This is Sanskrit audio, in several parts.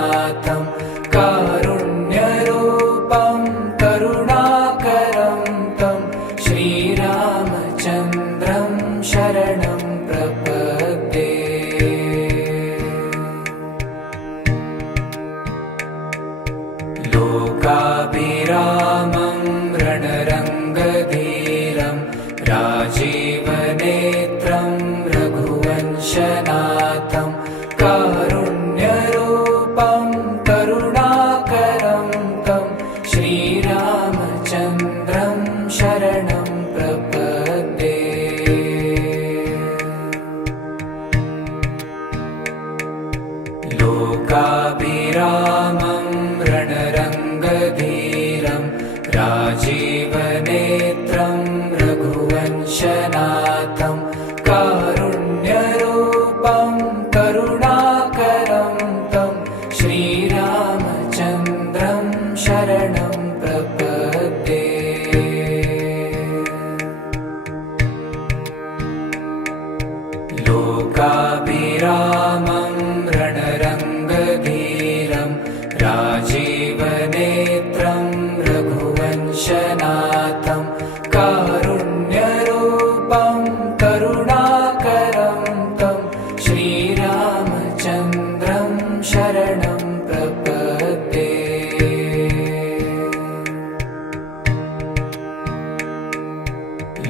वंशनाथं कारुण्यरूपं करुणाकरं तं श्रीरामचन्द्रं शरणं प्रपद्ये। लोकाभिरामं रणरङ्गधीरं राजीवनेत्रं रघुवंशनाथं कारुण्यरूपं करुणाकरं तं श्रीरामचन्द्रं शरणं प्रपद्ये। लोकाभिरामं रणरङ्गधीरं राजीवनेत्रं रघुवंशनाथं कारुण्यरूपं करुणाकरं तं श्रीरामचन्द्रं शरणं प्रपद्ये। लोकाभिरामं रणरङ्गधीरं राजीवनेत्रं रघुवंशनाथं कारुण्यरूपं करुणाकरं तं श्रीरामचन्द्रं शरणं प्रपद्ये।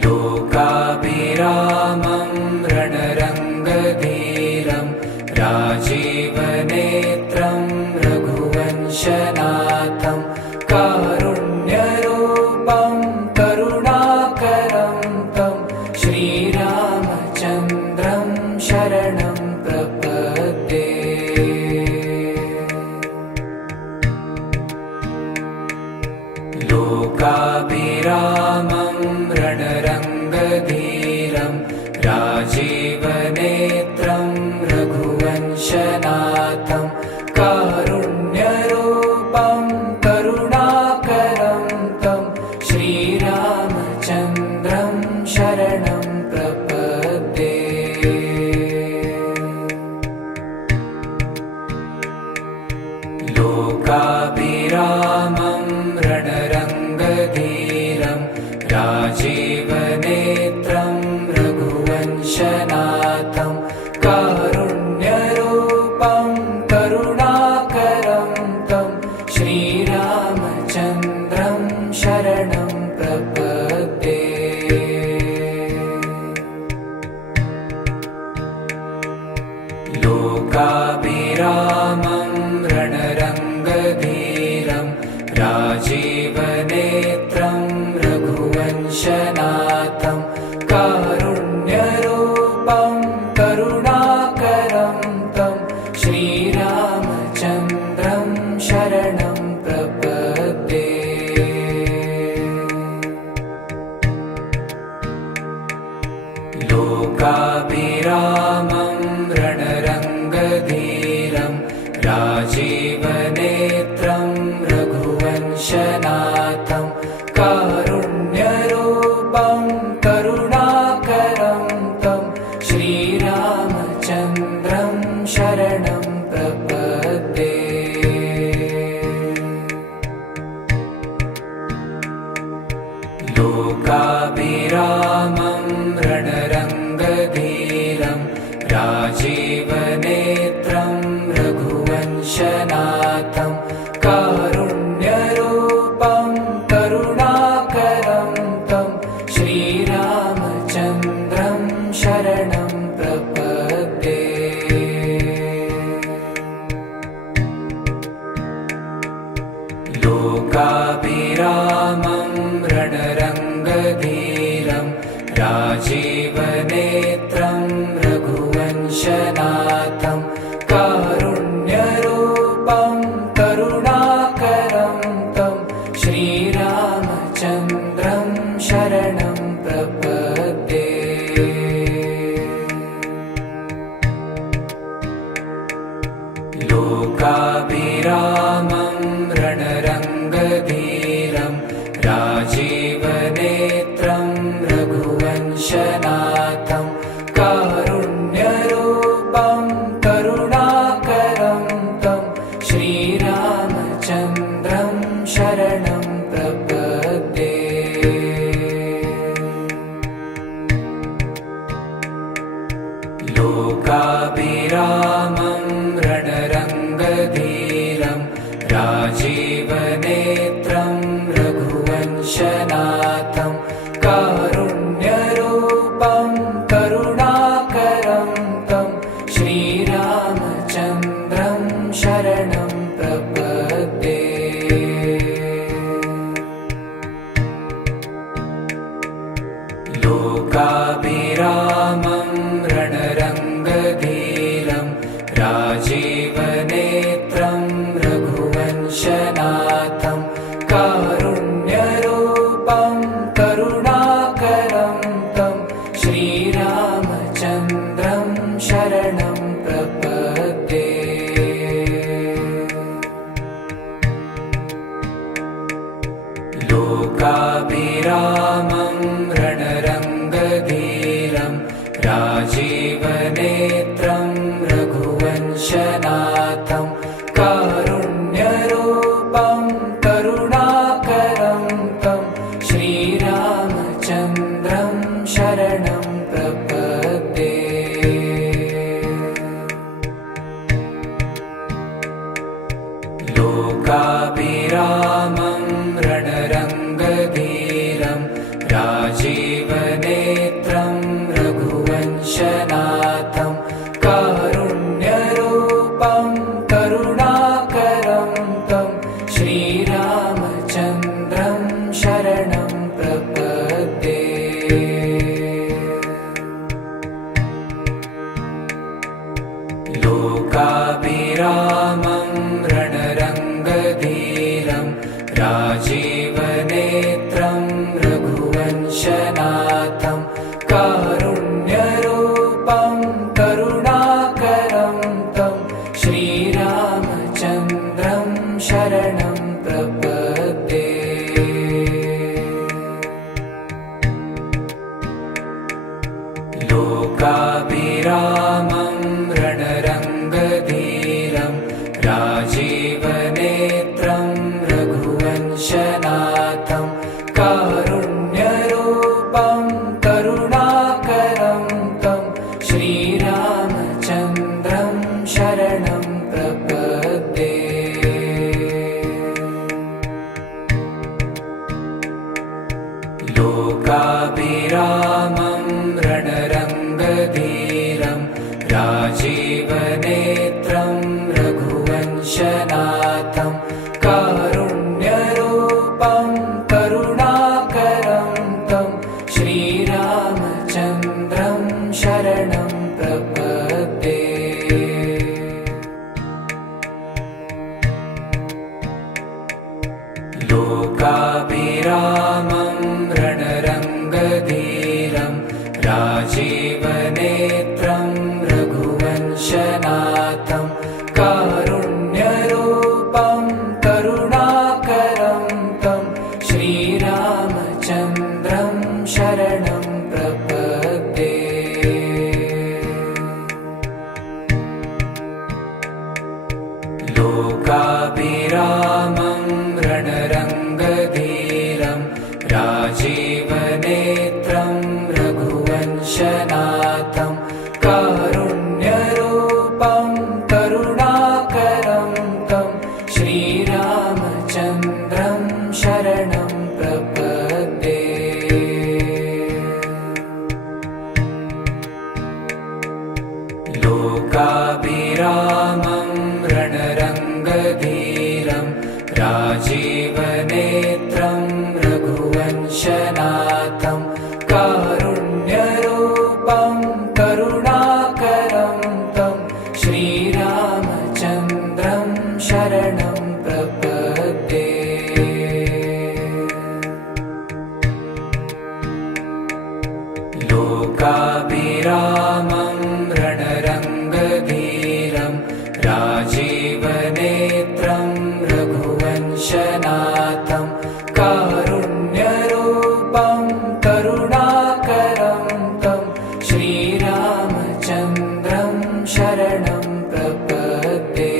लोकाभिरामं रणरङ्गधीरं राजीवनेत्रं रघुवंशनाथं कारुण्यरूपं करुणाकरं तं श्रीरामचन्द्रं शरणं प्रपद्ये। लोकाभिरामं रणरङ्गधीरं राजीवनेत्रं रघुवंशनाथं कारुण्यरूपं करुणाकरं तं श्रीरामचन्द्रं शरणं प्रपद्ये। लोकाभिरामं रणरङ्गधीरं राजीवनेत्रं रघुवंशनाथं कारुण्यरूपं करुणाकरं तं श्रीरामचन्द्रं शरणं प्रपद्ये। लोकाभिरामं रणरङ्गधीरं राजीवनेत्रं रघुवंशनाथं कारुण्यरूपं करुणाकरं तं श्रीरामचन्द्रं शरणं प्रपद्ये। लोकाभिरामं रणरङ्गधीरं राजीवनेत्रं रघुवंशनाथं कारुण्यरूपं करुणाकरं तं श्रीरामचन्द्रं शरणं प्रपद्ये। लोकाभिरामं रणरङ्गधीरं राजीवनेत्रं रघुवंशनाथं कारुण्यरूपं करुणाकरं तं श्रीरामचन्द्रं शरणं प्रपद्ये। लोकाभिरामं रणरङ्गधीरं राजीवनेत्रं रघुवंशनाथं कारुण्यरूपं करुणाकरं तं श्रीरामचन्द्रं शरणं प्रपद्ये। लोकाभिरामं रणरङ्गधीरं राजीवनेत्रं रघुवंशनाथं कारुण्यरूपं करुणाकरं तं श्री प्रपद्ये लोकाभिरामं रणरङ्गधीरं राजीवनेत्रं रघुवंशनाथं कारुण्यरूपं करुणाकरं तं श्रीरामचन्द्रं शरणं प्रपद्ये लोकाभिरामं रणरङ्गधीरं राजीवनेत्रं रघुवंशनाथं कारुण्यरूपं करुणाकरं तं श्रीरामचन्द्रं शरणं प्रपद्ये लोकाभिरामं रणरङ्गधीरं राजीवनेत्रं रघुवंशनाथं कारुण्यरूपं करुणाकरं तं श्रीरामचन्द्रं शरणं प्रपद्ये लोकाभिरामं रणरङ्गधीरं राजीवनेत्रं रघुवंशनाथं कारुण्यरूपं करुणाकरं तं श्रीरामचन्द्रं शरणं प्रपद्ये लोकाभिरामं रणरङ्गधीरं राजीवनेत्रं रघुवंशनाथं कारुण्यरूपं करुणाकरं तं श्रीरामचन्द्रं शरणं प्रपद्ये लोकाभिरामं रणरङ्गधीरं राजीवनेत्रं रघुवंशनाथं कारुण्यरूपं करुणाकरं तं श्रीरामचन्द्रं शरणं प्रपद्ये लोकाभिरामं रणरङ्गधीरं राजीवनेत्रं रघुवंशनाथं कारुण्यरूपं करुणाकरं तं श्रीरामचन्द्रं शरणं प्रपद्ये लोकाभिरामं रणरङ्गधीरं राजीवनेत्रं रघुवंशनाथं कारुण्यरूपं करुणाकरं तं श्रीरामचन्द्रं शरणं प्रपद्ये लोकाभिरामं रणरङ्गधीरं राजीवनेत्रं रघुवंशनाथं कारुण्यरूपं करुणाकरं तं श्रीरामचन्द्रं लोकाभिरामं रणरङ्गधीरं राजीवनेत्रं रघुवंशनाथं कारुण्यरूपं करुणाकरं तं श्रीरामचन्द्रं शरणं प्रपद्ये लोकाभिरामं रणरङ्गधीरं राजीवनेत्रं रघुवंशनाथं कारुण्यरूपं करुणाकरं तं श्रीरामचन्द्रं शरणं प्रपद्ये लोकाभिरामं रणरङ्गधीरं राजीवनेत्रं रघुवंशनाथं कारुण्यरूपं करुणाकरं तं श्रीरामचन्द्रं लोकाभिरामं रणरङ्गधीरं राजीवनेत्रं रघुवंशनाथं कारुण्यरूपं करुणाकरं तं श्रीरामचन्द्रं शरणं प्रपद्ये लोकाभिरामं रणरङ्गधीरं राजीवनेत्रं रघुवंशनाथं कारुण्यरूपं करुणाकरं तं श्रीरामचन्द्रं शरणं प्रपद्ये लोकाभिरामं रणरङ्गधीरं राजीवनेत्रं रघुवंशनाथं कारुण्यरूपं करुणाकरं तं श्रीरामचन्द्रं शरणं प्रपद्ये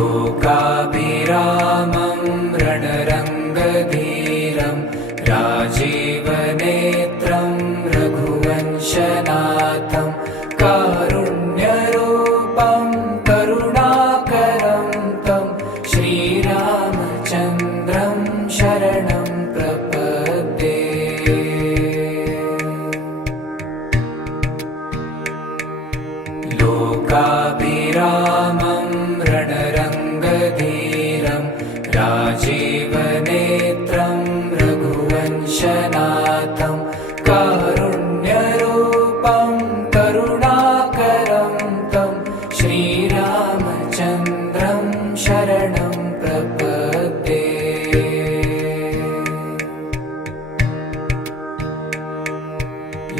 लोकाभिरामं रणरङ्गधीरं राजीवनेत्रं रघुवंशनाथं कारुण्यरूपं करुणाकरं तं श्रीरामचन्द्रं शरणं प्रपद्ये। लोकाभिरामं रणरङ्गधीरं राजीवनेत्रं रघुवंशनाथं कारुण्यरूपं करुणाकरं तं श्रीरामचन्द्रं शरणं प्रपद्ये।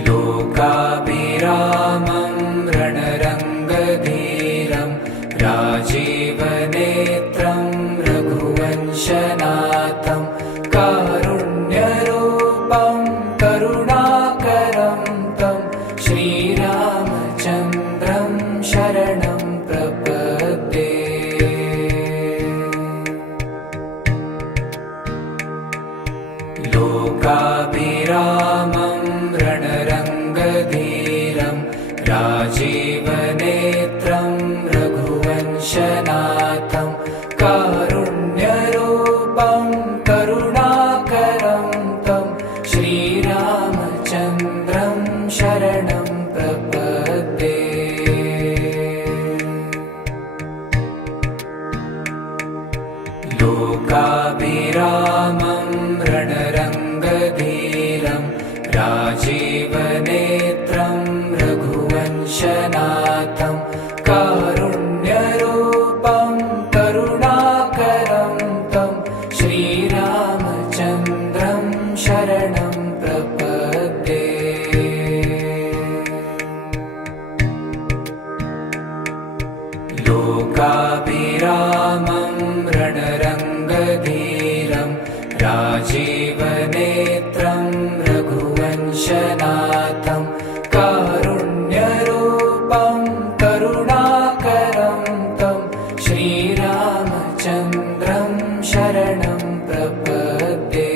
लोकाभिरामं रणरङ्गधीरं राजीवनेत्रं रघुवंशनाथं कारुण्यरूपं करुणाकरं तं श्रीरामचन्द्रं शरणं प्रपद्ये। लोकाभिरामं रणरङ्गधीरं राजीवनेत्रं रघुवंशनाथं कारुण्यरूपं करुणाकरं तं श्रीरामचन्द्रं शरणं प्रपद्ये। लोकाभिरामं रणरङ्गधीरं राजीवनेत्रं रघुवंशनाथं कारुण्यरूपं करुणाकरं तं श्रीरामचन्द्रं शरणं प्रपद्ये। लोकाभिरामं रणरङ्गधीरं राजीवनेत्रं रघुवंशनाथं कारुण्यरूपं करुणाकरं तं श्रीरामचन्द्रं शरणं प्रपद्ये।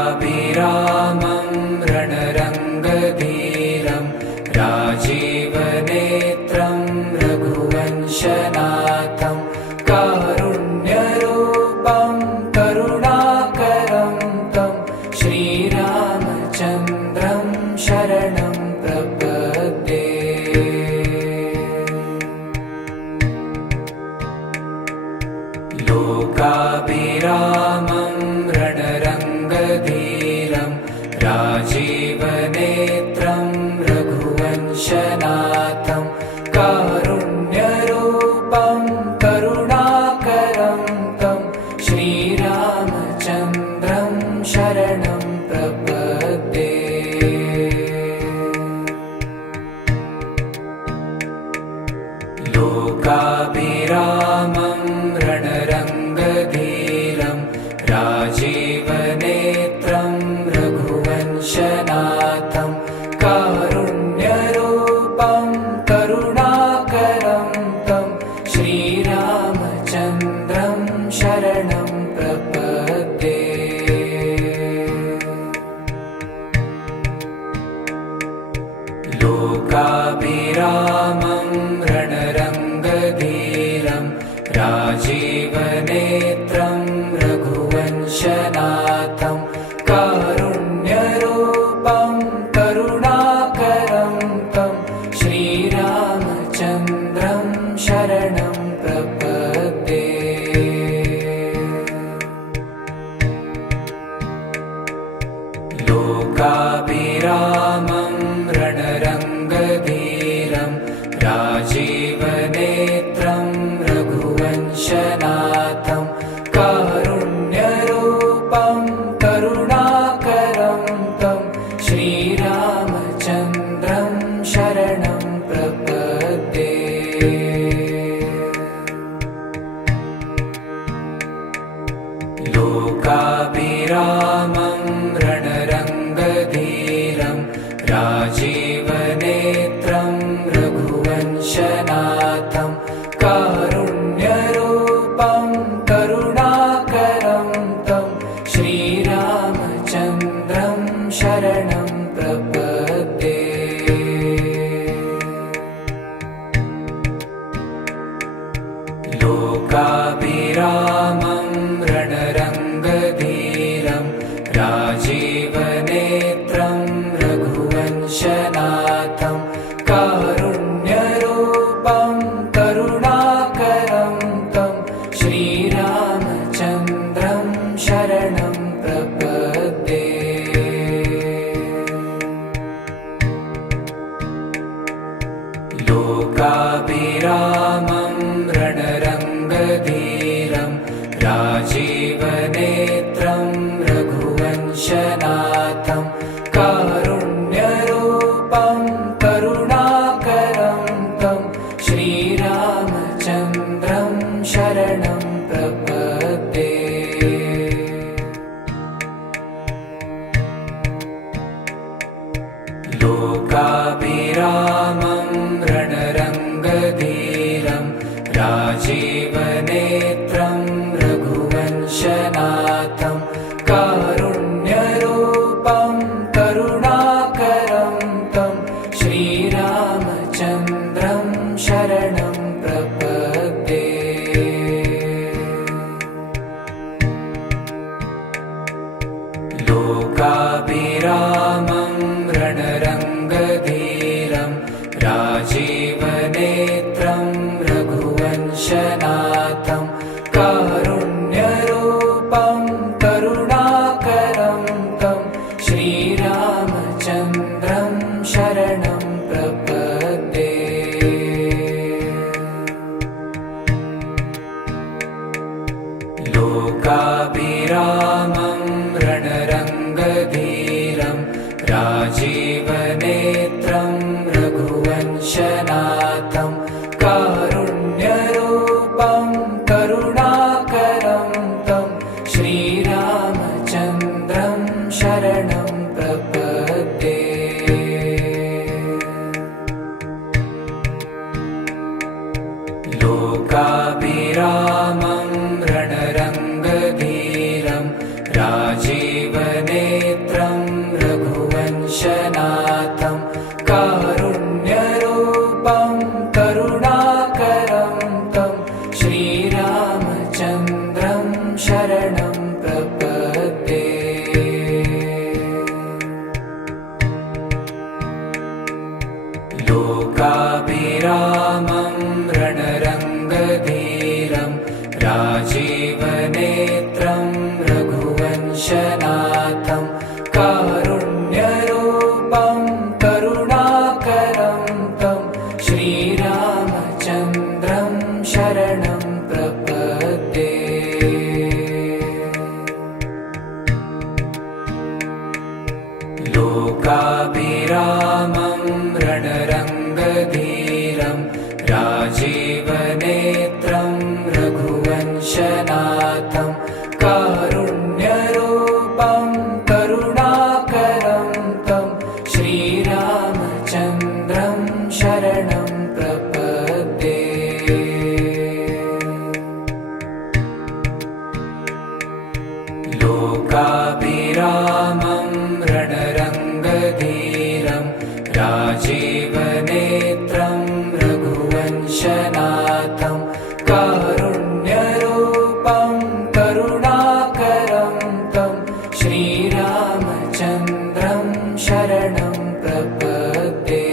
लोकाभिरामं रणरङ्गधीरं राजीवनेत्रं रघुवंशनाथं कारुण्यरूपं करुणाकरं तं श्रीरामचन्द्रं शरणं प्रपद्ये। लोकाभिरामं रणरङ्गधीरं राजीवनेत्रं रघुवंशनाथं कारुण्यरूपं करुणाकरं तं श्रीरामचन्द्रं शरणं प्रपद्ये। लोकाभिरामं रणरङ्गधीरं राजीवनेत्रं रघुवंशनाथं कारुण्यरूपं करुणाकरं तं श्रीरामचन्द्रं शरणं प्रपद्ये। लोकाभिरामं रणरङ्गधीरं राजीवनेत्रं रघुवंशनाथं कारुण्यरूपं करुणाकरं तं श्रीरामचन्द्रं शरणं प्रपद्ये। लोकाभिरामं रणरङ्गधीरं राजीवनेत्रं रघुवंशनाथं कारुण्यरूपं करुणाकरं तं श्रीरामचन्द्रं शरणं प्रपद्ये। लोकाभिरामं रणरङ्गधीरं राजीवने लोकाभिरामं रणरङ्गधीरं राजीवनेत्रं रघुवंशनाथं कारुण्यरूपं करुणाकरं तं श्रीरामचन्द्रं शरणं प्रपद्ये। लोकाभिरामं रणरङ्गधीरं राजीवनेत्रं रघुवंशनाथं कारुण्यरूपं करुणाकरं तं श्रीरामचन्द्रं शरणं प्रपद्ये। लोकाभिरामं रणरङ्गधीरं राजीवनेत्रं रघुवंशनाथं कारुण्यरूपं करुणाकरं तं श्रीरामचन्द्रं शरणं प्रपद्ये। लोकाभिरामं रणरङ्गधीरं राजीवनेत्रं रघुवंशनाथं कारुण्यरूपं करुणाकरं तं श्रीरामचन्द्रं शरणं प्रपद्ये। लोकाभिरामं रणरङ्गधीरं राजीवनेत्रं रघुवंशनाथं कारुण्यरूपं करुणाकरं तं श्रीरामचन्द्रं शरणं प्रपद्ये। लोकाभिरामं रणरङ्गधीरं राजीवनेत्रं रघुवंशनाथं कारुण्यरूपं करुणाकरं तं श्रीरामचन्द्रं शरणं प्रपद्ये। लोकाभिरामं रणरङ्गधीरं राजीवनेत्रं रघुवंशनाथं कारुण्यरूपं करुणाकरं तं श्रीरामचन्द्रं शरणं प्रपद्ये। लोकाभिरामं रणरङ्गधीरं राजीवनेत्रं रघुवंशनाथं कारुण्यरूपं करुणाकरं तं श्रीरामचन्द्रं शरणं प्रपद्ये।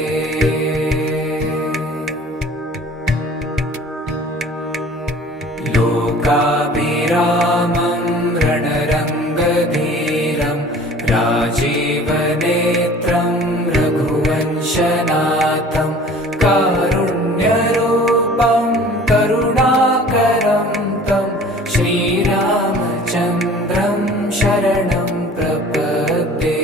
लोकाभिरामं रणरङ्गधीरं राजीवनेत्रं रघुवंशनाथं कारुण्यरूपं करुणाकरं तं श्रीरामचन्द्रं शरणं प्रपद्ये।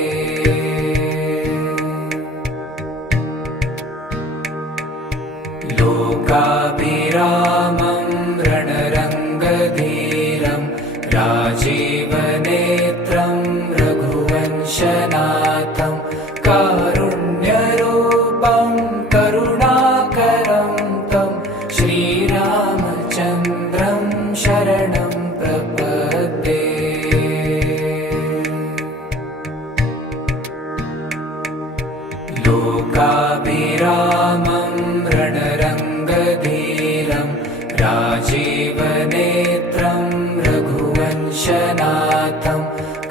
लोकाभिरामं रणरङ्गधीरं राजीवनेत्रं रघुवंशनाथं कारुण्यरूपं करुणाकरं तं श्रीरामचन्द्रं शरणं प्रपद्ये। लोकाभिरामं रणरङ्गधीरं राजीवनेत्रं रघुवंशनाथं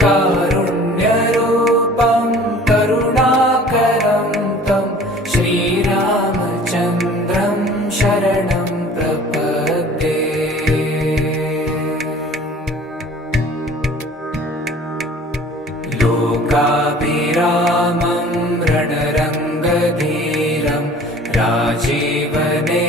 कारुण्यरूपं करुणाकरं तं श्रीरामचन्द्रं शरणं प्रपद्ये। लोकाभिरामं रणरङ्गधीरं राजीवने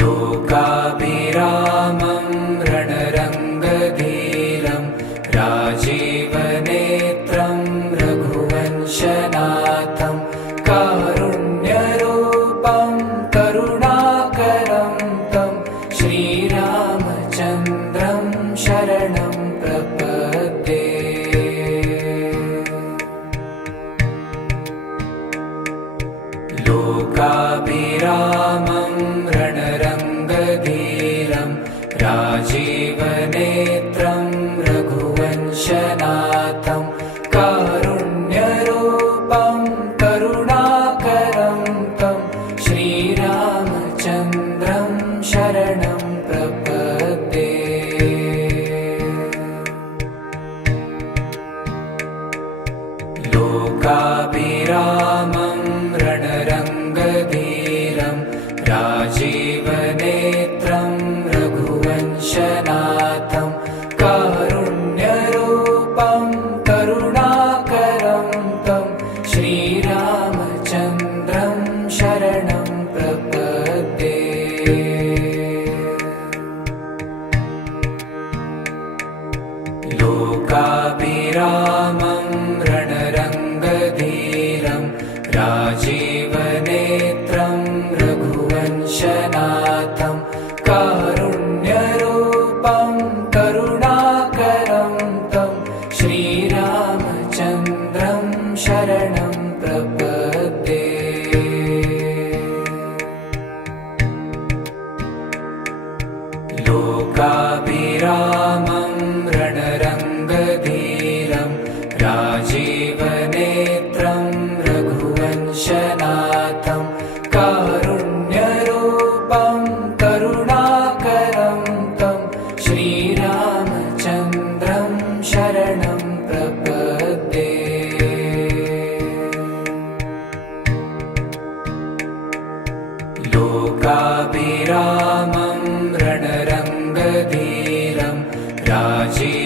लोकाभिरामं रणरङ्गधीरं राजीवनेत्रं रघुवंशनाथं कारुण्यरूपं करुणाकरं तं श्रीरामचन्द्रं शरणं प्रपद्ये। लोकाभिरामं रणरङ्गधीरं राजीवनेत्रं रघुवंशनाथं कारुण्यरूपं करुणाकरं तं श्रीरामचन्द्रं शरणं प्रपद्ये। लोकाभिरामं रणरङ्गधीरं राजीवनेत्रं रघुवंशनाथं कारुण्यरूपं करुणाकरं तं श्रीरामचन्द्रं शरणं प्रपद्ये। लोकाभिरामं रणरङ्गधीरं राजीवनेत्रं रघुवंशनाथं कारुण्यरूपं करुणाकरं तं श्रीरामचन्द्रं शरणं प्रपद्ये। लोकाभिरामं रणरङ्गधीरं राजीवनेत्रं रघुवंशनाथं कारुण्यरूपं करुणाकरं तं श्रीरामचन्द्रं शरणं प्रपद्ये। लोकाभिरामं रणरङ्गधीरं राजीवनेत्रं रघुवंशनाथं कारुण्यरूपं करुणाकरं तं श्रीरामचन्द्रं शरणं प्रपद्ये। राजीवनेत्रं रघुवंशनाथं कारुण्यरूपं करुणाकरं तं श्रीरामचन्द्रं शरणं प्रपद्ये। लोकाभिरामं रणरङ्गधीरं राजीवनेत्रं